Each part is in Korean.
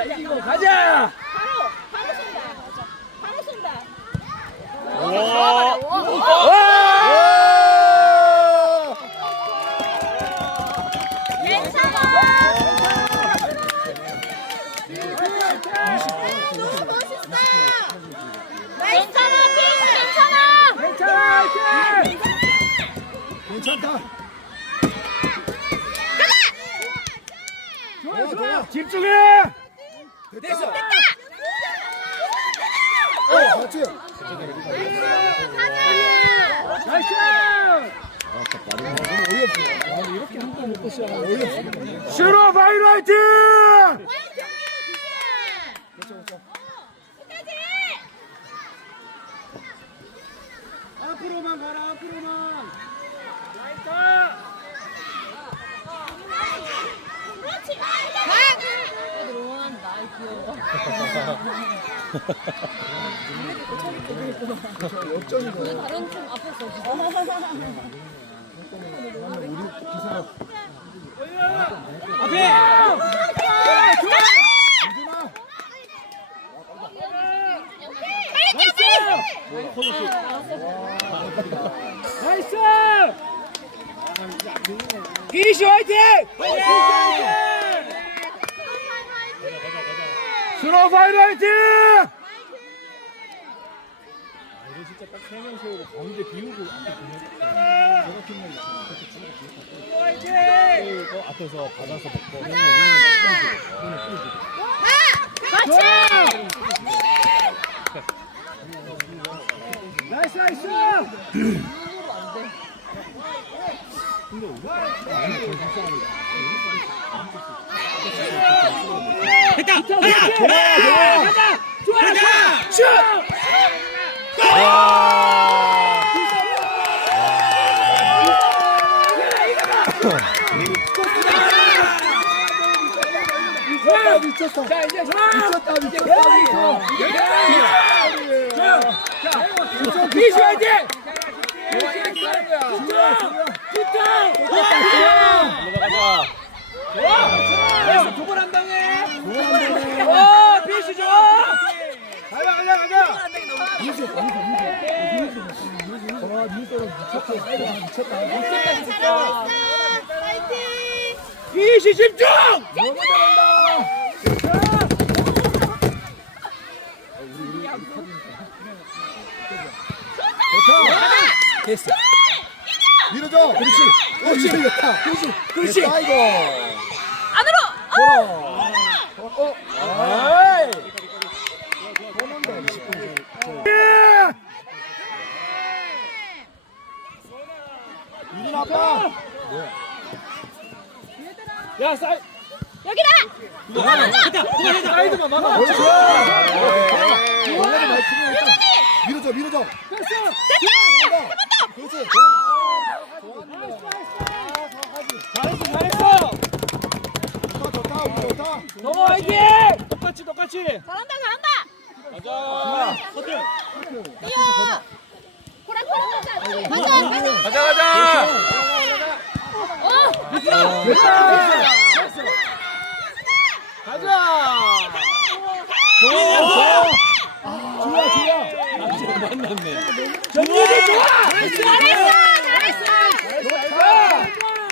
이기고 가자. 바로 바로 쏜다. 바로 쏜다. 와! 너무 멋있어. 괜찮아, 괜찮아. 괜찮아, 화이팅! 괜찮다. 좋아, 좋아. 집중해. 됐어. 됐어. 어, 맞지? 나이스. 어이없어. 슈로 바이로 화이팅! 앞으로만 가라, 앞으로만. 나이스. 그렇지. 역전이네. 다른 팀 앞에서 우리 기사 앞에. 이준아. 나이스! 비시 화이팅! 바이로 화이팅! 이거 진짜 딱 세 명 세우고 가운데 비우고 앞에 보내. 저렇게 면 그렇게 주고 화이팅! 세우고 앞에서 받아서 먹고 형님 같이. 나이스 나이스! 됐다! 가자! 가자! 좋아! 가자! 슛! 미쳤다. 자 이제 좋아! 미쳤다 미쳤다. 자, 비시 화이팅! 좋아! 두번 한 방에! 와, 비시 좋아! 가자, 가자, 가자! 미쳤 미쳤 미쳤. 와 미쳤다 미쳤다 미쳤다. 잘하고 있어. 파이팅. 비시 집중! 너무 잘한다. 좋다. 됐어. 밀어줘. 그렇지. 그렇지. 됐다. 그렇지. 그렇지. 됐다, 이거. 안으로. 걸어. 어, 어. 아이! 번한다 20분. 이준 아빠. 야, 사이! 여기다. 누가 먼저! 사이드만 막아! 원래는 많이 치면 일단 밀어줘, 밀어줘. 됐어! 됐다. 그렇지. 잘했어, 잘했어! 좋다, 좋다, 우리 좋다. 너무 화이팅! 똑같이, 똑같이! 잘한다, 잘한다. 가자! 뛰어. 코라 코라 가자. 가자, 가자. 가자, 가자! 어. 됐어! 됐어! 가자! 좋아! 좋아, 좋아! 만났네. 전유준 좋아! 잘했어, 잘했어.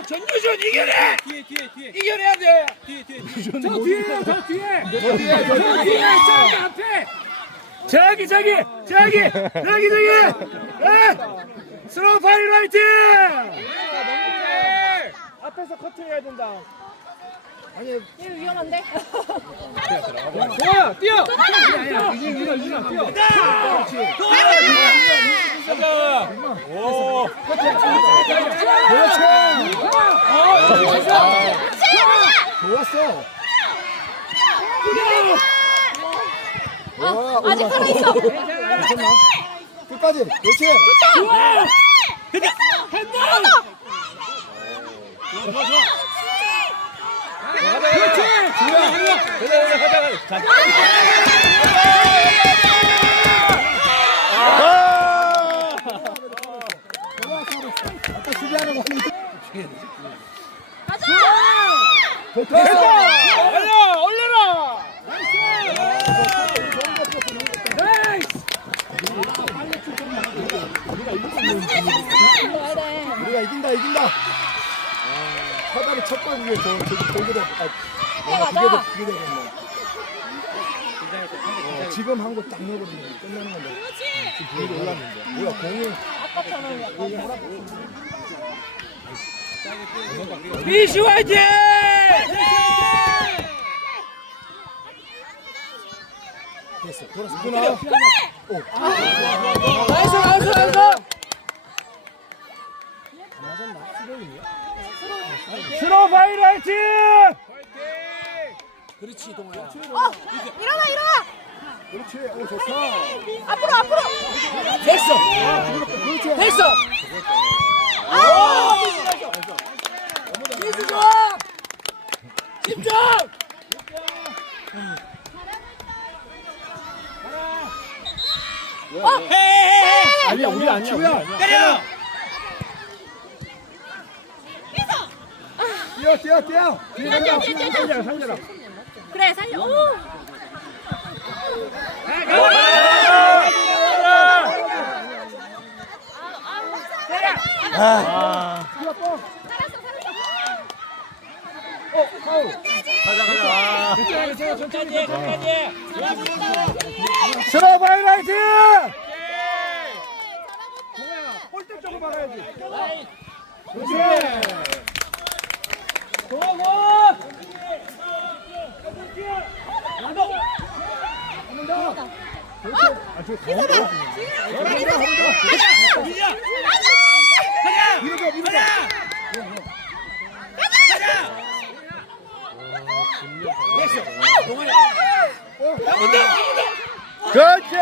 전유준 이겨내! 뒤에 뒤에 뒤에 이겨내야 돼! 뒤에 뒤에 저 뒤에요, 저 뒤에! 저 저기. 뒤에, 저기 앞에! 저기, 저기! 저기! 저기, 저기! 에! 스로우 파이널 화이팅! 앞에서 커트해야 된다. 아니, 이거 위험한데? 좋아, 뛰어! 아니야, 유진, 유진, 유진, 뛰어! 가자! 오! 그렇지. 어, 좋았어! 와, 아직. 살아있어. 끝까지. 그렇지. 좋아! 됐다! 한번! 그렇지! 좋아! 아! 아까 수비하는 거. 가자. 됐다. 올려! 올려라! 우리가 이긴다 이긴다. 아, 사다리 첫 번째 저 저기 돌고래 아. 그게 더 그게 되겠네. 어, 지금 한 거딱 넣어버리면 끝나는 건데. 지금 분위기 올랐는데. 우리가 공이 미시 화이팅! 됐어. 돌아서 누나. 나이스 나이스 나이스! 맞았나? 수동이야? 스로 파이라이트! 그렇지 동아야. 어, 일어나, 일어나. 그렇지. 오 좋다. 앞으로, 앞으로. 됐어! 그렇지. 됐어! 아, 미스 좋아! 집중! 아니야 우리 아니야. 우리 아니야. 때려! 뛰어 뛰어 뛰어. 뒤에 간다. 살려라 살려라. 그래, 살려. 오. 아, 뛰어 뻥. 어 파울. 천천히 천천히 천천히 스로 파이라이트! 동아야 골대 쪽으로 막아야지. 그렇지. 그렇지. 아, 저 가운데. 밀어줘, 밀어줘. 어, 그렇지.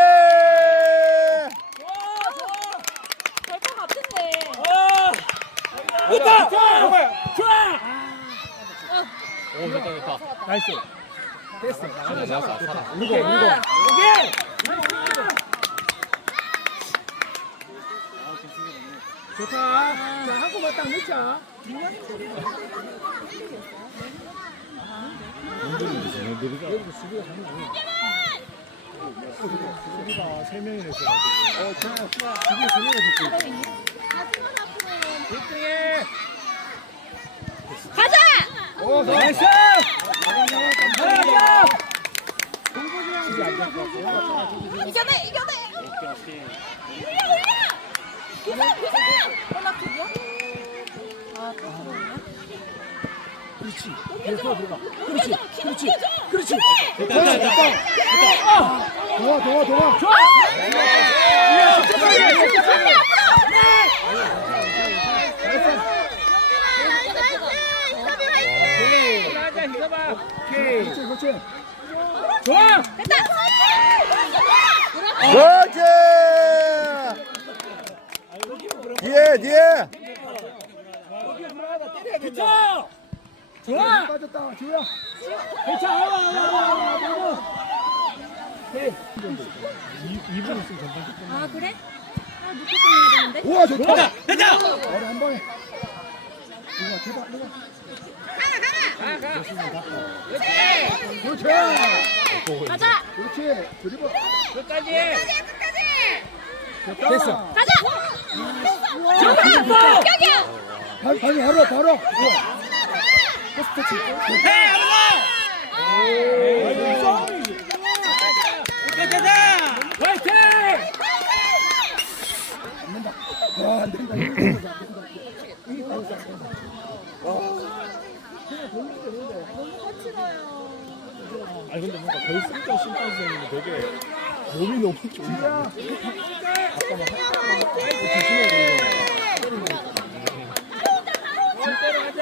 될것 같은데. 좋다! 좋아! 나이스. 됐어. 이거 이거 오케이! 좋다. 자, 한 코만 딱 넣자. 여기서 수비가 장난 아니야. 수비가 세 명이나 있어가지고. 어, 자, 수비 세 명이 됐지. 가자! 오, 나이스! 이겨내, 이겨내. 올려, 올려. 기사, 기사. 코너킥이야? 아, 또 들어오네. 그렇지. 계속 들어가. 그렇지, 그렇지. 그렇지. 그렇지. 그래. 됐다, 됐다. 동아, 동아, 동아. 좋아! 그렇지, 그렇지. 좋아! 그렇지. 뒤에, 뒤에. 좋아! 좋아! 빠졌다, 지우야. 이분 있으면 전반 아, 그래? 아, 늦게 끝나야 되는데? 우와, 좋다. 됐다! 어리 한 방에. 누가, 제발, 누가. 그렇지. 가자! 그렇지. 드리블. 끝까지! 됐다. 됐어. 가자! 좋다! 여기야! 바로, 바로, 바로, 바로. 패스 터치. 해! 하나! 끝까지! 화이팅! 안 된다. 와, 안 된다. 안 된다. 아니 근데 뭔가 결승전 심판 선생님이 되게 몸이 너무 좋냐? 잠깐만. 조심해야 돼.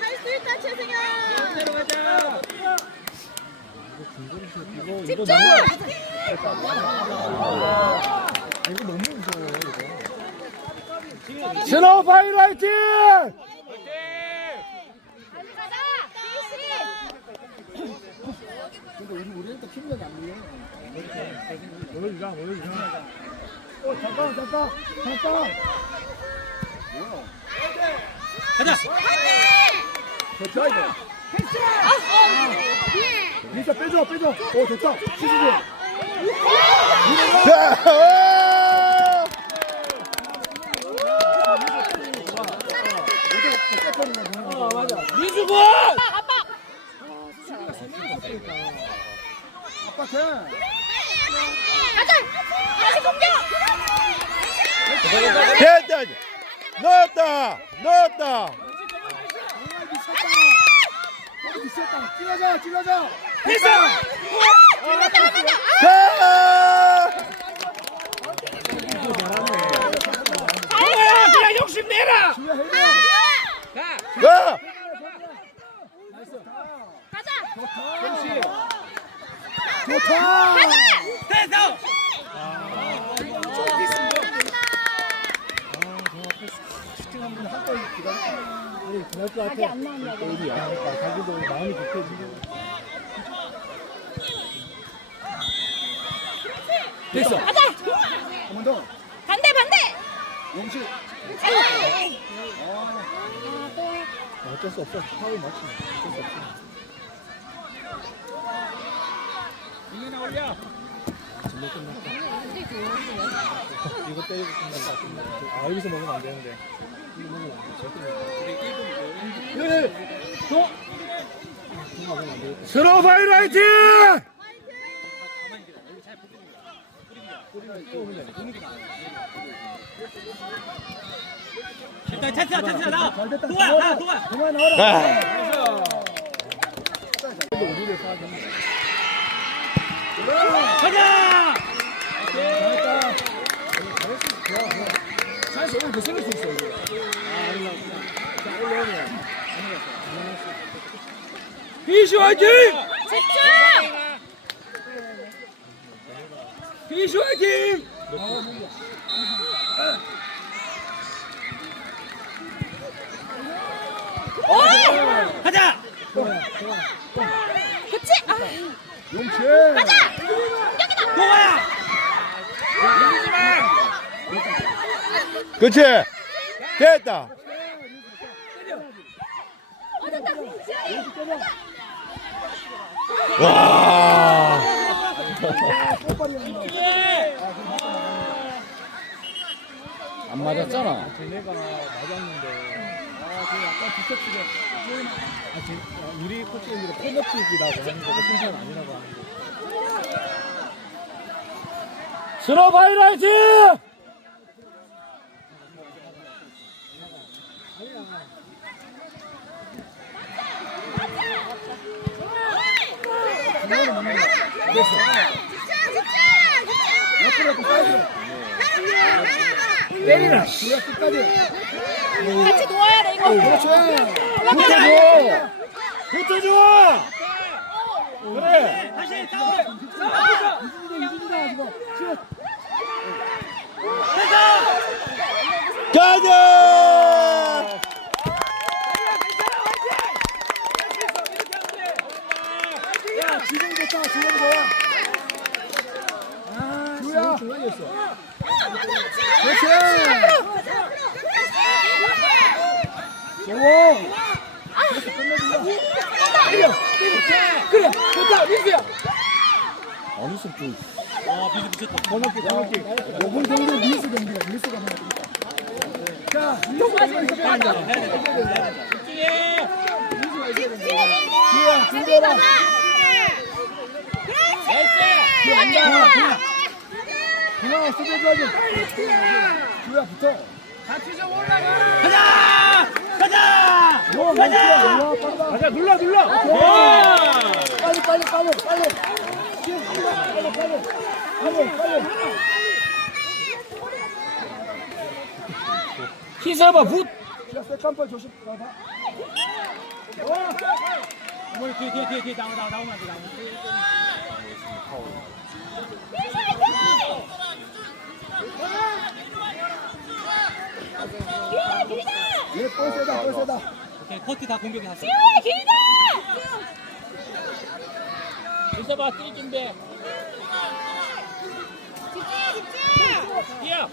할 수 있다, 최승현! 이거 집중! 너무 아, 이거 너무 무서워 이거. 스노우 파이라이트! 가자! 비씨! 근데 우리 우리한테 팀력 안 밀려. 오늘 이상. 어 잠깐 잠깐 잠깐. 가자! 됐다 이거. 아, 어! 민서 빼줘 빼줘 오 좋다 시시지 자, 오! 어 맞아 민수군! 공격. 됐다. 넣었다. 넣었다. 미쳤다 찔러줘 찔러줘 됐어! 자! 동아야 그냥 욕심내라! 주야 해줘 가! 가자. MC 그날 것 같아 안 나온다고. 영화니까 자기도 마음이 급해지고 됐어! 가자. 한 번 더 반대 반대. 영시 아, 또. 어쩔 수 없어 파울 맞추 어쩔 수 없어 이민아 올려! 진로 끝났다 이거 때리고 끝났다 아 여기서 먹으면 안 되는데 이거 먹으면 안 돼, 절대 돼. 또! 파이널 화이팅! 일단 찬스야 찬스야 나! 나와라. 나 동아! 동아 나와라. 가! 가자! 잘했다. 잘했어. 오늘 더 생길 수 있어 이거. 아. 자 올라오면. 화이팅! 집중. 비슈 화이팅! 오. 가자! 그치. 아. 용치. 가자. 공격이다. 동아야! 그치? 됐다. 어 됐다. 와! 안 맞았잖아. 쟤네가 맞았는데. 아, 그. 아, 쟤, 아, 우리 코치님들이 코너킥이라고 하는 거고 승산 아니라고 하는 거. 파이널 화이팅! 옆으로 또 빠져. 때리라! 주야 끝까지. 같이 놓아야. 그렇지. 붙어줘! 붙어줘! 그래! 다시. 슛. 가자! 야, 지금 좋다, 지금 좋아. 아. 중앙이었어. 그렇지. 영호. 그래서 끝내준다. 그래! 좋다! 민수야! 어느 좀와 민수 미쳤다 번호키, 번호키. 요번 경기 미스 경기야, 미스가 하나 있다. 자, 미스가 하나 있다. 집중해! 주야, 준비해라. 나이스! 간다. 그냥 수비해줘야지. 주야, 붙어. 같이 좀 올라가! 가자! 가자! 가자 눌러 눌러! 와! 빨리, 빨리, 빨리, 빨리. 빨리, 빨리, 빨리. 빨리. 희사봐 붓! 자, 세컨볼 조심. 자, 봐. 어머니 뒤에 뒤에 뒤에 뒤에 나와 나와 나오면 안 돼 나오면 얘볼 세다, 볼 세다. 오케이 커트 다 공격이 났어 지훈이 길다. 희사봐 뛸 준비 집중 집중. 뛰어! 와,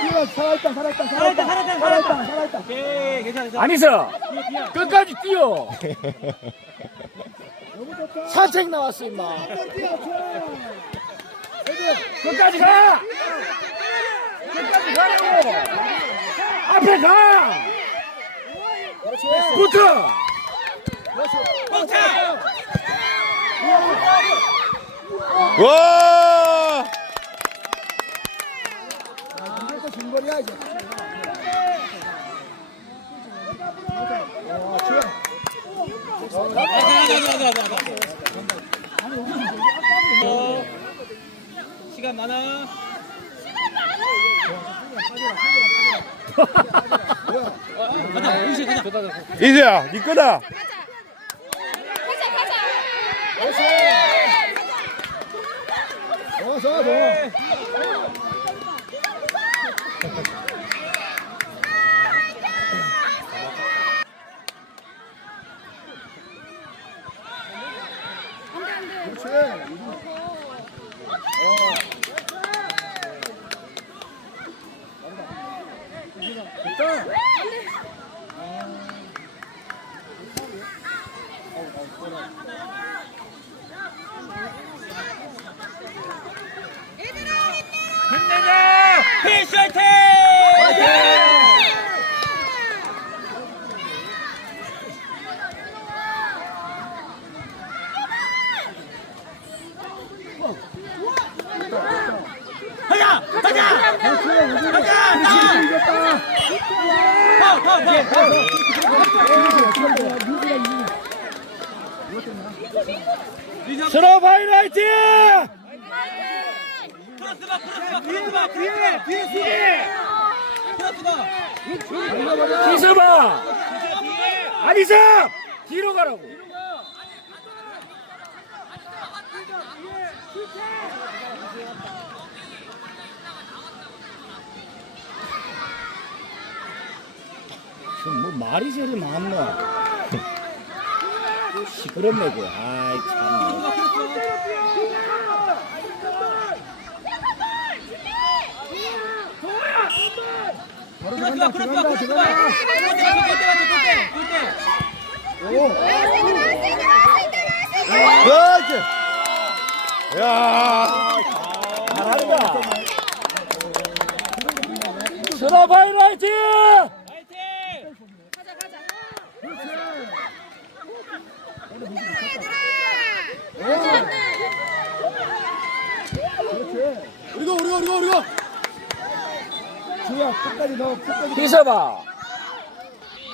뛰어 살아있다 살아있다 살아있다 살아있다. 살아있다 살아있다. 오케이 괜찮아 괜찮아. 안희서 끝까지 뛰어. 산책 나왔어 임마. 끝까지 가. 끝까지 가라고. 앞에 가. 붙어. 와! 이제부터 중거리야 이제 와 주영 어, 시간 많아 이제야, 니 끄다. 가자 가자 어서 너 그렇지 힘내자. 필수 화이팅 가자 가자 가자 이겼다 파파파 스로 파이라이트. 크로스 봐 크로스 봐 크로스 봐 뒤에 뒤에 뒤에 크로스 봐 기서봐. 안희서 뒤로 가라고. 뭐 말이 저리 많노? 시끄럽네 그. 아이 참. 바로 들어간다 들어간다 들어간다 오 그렇지. 야! 잘한다. 스로 파이라이트. 우리가 우리가 주야 끝까지 넣어 끝까지 기서봐.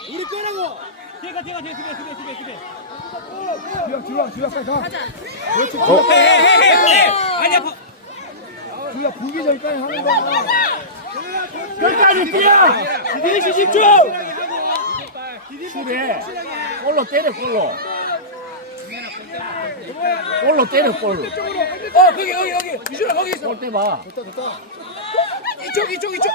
우리 거라고 뒤에 가 뒤에 가 뒤에 수비 수비 수비 수비 주야 주야 주야까지 가 그렇지 어? 아니야 파- 주야 불기 전까지 하는 거야 끝까지 뛰어. 일시 집중. 슈에 골로 때려 골로. 골로 때려 골로. 어 거기 여기 여기 이준아 거기 있어. 골대 봐. 됐다 됐다 이쪽 이쪽 이쪽.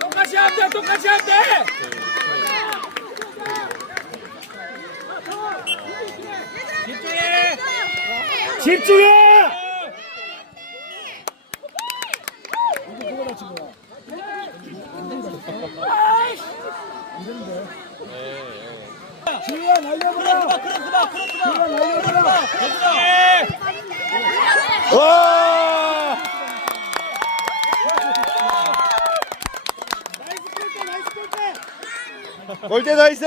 똑같이 하면 돼 똑같이 하면 돼. 집중해 주야 날려보라 크로스 봐 크로스 봐 주야 날려보라 와! 골대 나이스!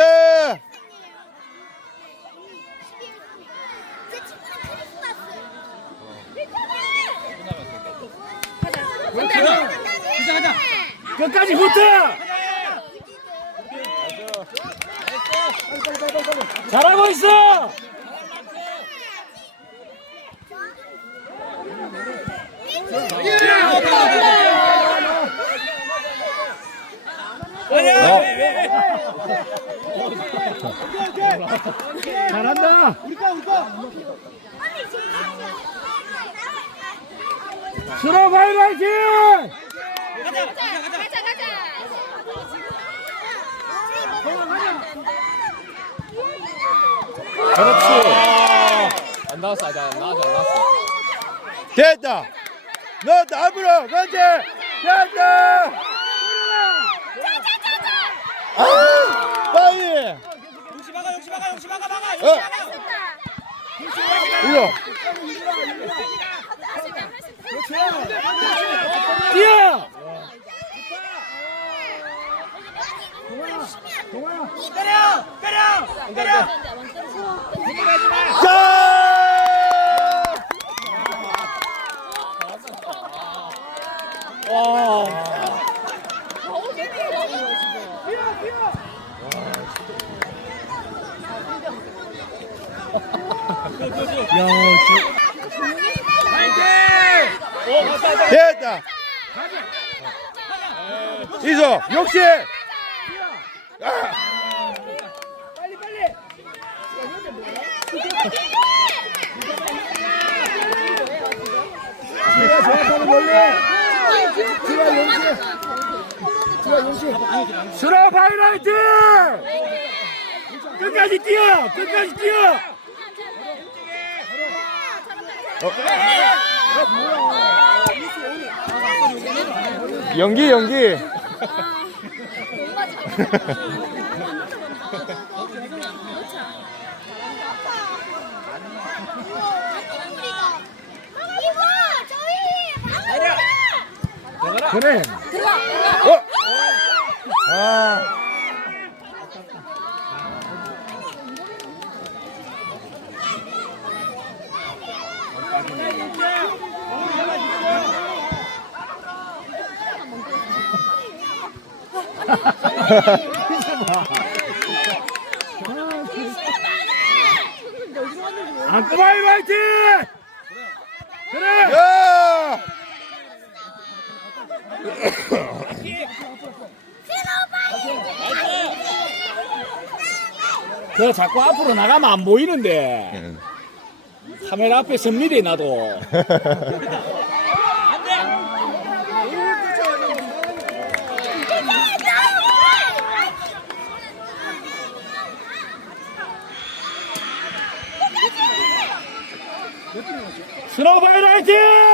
가자 가자 끝까지 붙어. 잘하고 있어. 잘한다. 스로 파이라이팅! 가자 가자 가자 그렇지. 안 나왔어, 아직 안 나왔어, 안 나왔어. 됐다. 넣었다. 앞으로. 그렇지. 됐다. 아, 빨리. 용시 막아 용시 막아 용시 막아 막아 어, 이거. 뛰어 때려 때려 때려 자! 됐다. 이소, 역시. 빨리 빨리 지가 정확하게 원래 지가 용시 지가 용시 스로 파이라이트 끝까지 뛰어 끝까지 뛰어 연기, 연기. 이거 저희 그래 어? 아. 안크바이 파이팅 그래 야! 그 자꾸 앞으로 나가면 안 보이는데. 카메라 앞에 섭니다 나도. 스노우 파이라이트 파이팅!